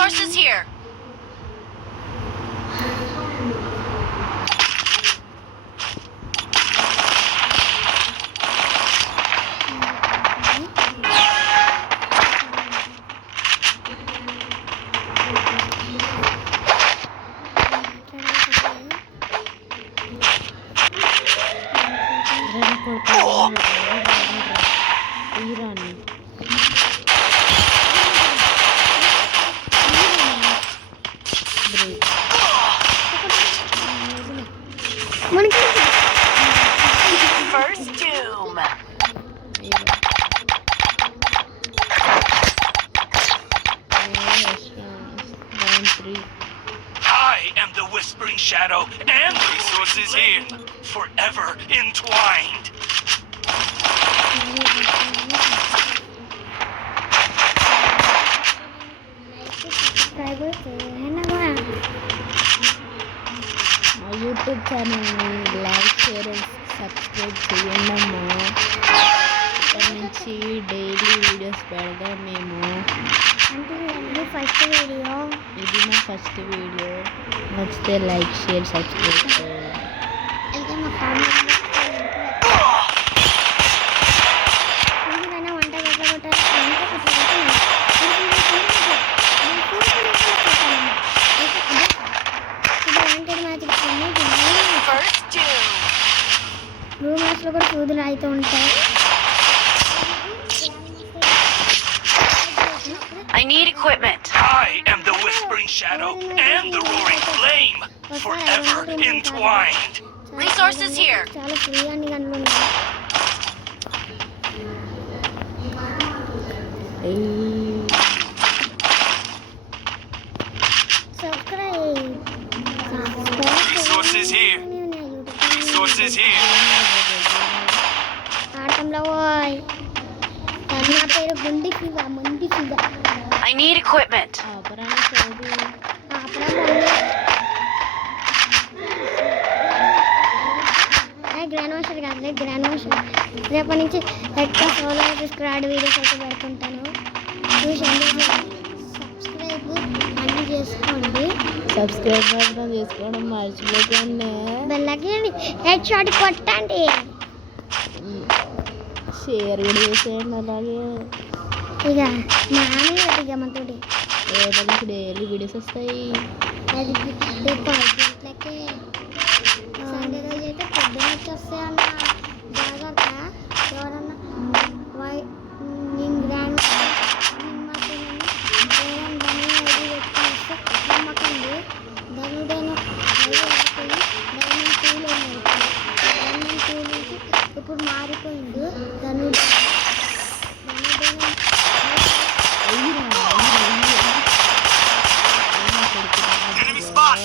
Resources here. First doom. I am the Whispering Shadow, and resources here, forever entwined. మా యూట్యూబ్ ఛానల్ని like share and subscribe చేయండి అమ్మా. ఇక్కడ నుంచి డైలీ వీడియోస్ పెడదాం మేము. ఇది మా ఫస్ట్ వీడియో. నచ్చితే లైక్ షేర్ సబ్స్క్రైబ్ చేయండి. రూమర్స్లో కూడా సూదులు అయితే ఉంటాయి. I need equipment. I am the Whispering Shadow and the Roaring Flame, forever entwined. Resources here. చాలా ఫ్రీ అని కనుగొన్నాను. Resources here. Resources here. ఆటంలో పోయ్. నా పేరు గుండి ఫిగా. I need equipment. Grand master కాదులే, గ్రాండ్ మాస్టర్. రేపటి నుంచి ఎక్కువ సోలో స్క్వాడ్ వీడియోస్ అయితే పెడుతుంటాను. సబ్స్క్రైబ్ అన్నీ చేసుకోండి. సబ్స్క్రైబ్ మాత్రం చేసుకోవడం మర్చిపోకండి. బెల్లకి హెడ్ షాట్ కొట్టండి. షేర్ కూడా చేసేయండి. అలాగే ఇక మామూలు ఇక మనతోటి రేపటికి డైలీ వీడియోస్ వస్తాయి. అది గంటలకే సండే రోజు అయితే పొద్దున వచ్చేస్తాయి అన్న. జాగ్రత్త. ఎవరన్నా నేను గ్రాండ్ పెట్టుకొని నమ్మకండి. ధనుడేను డైమండ్ టూలో డైమండ్ టూ నుంచి ఇప్పుడు మారిపోయింది ధనుడు. Enemy spot.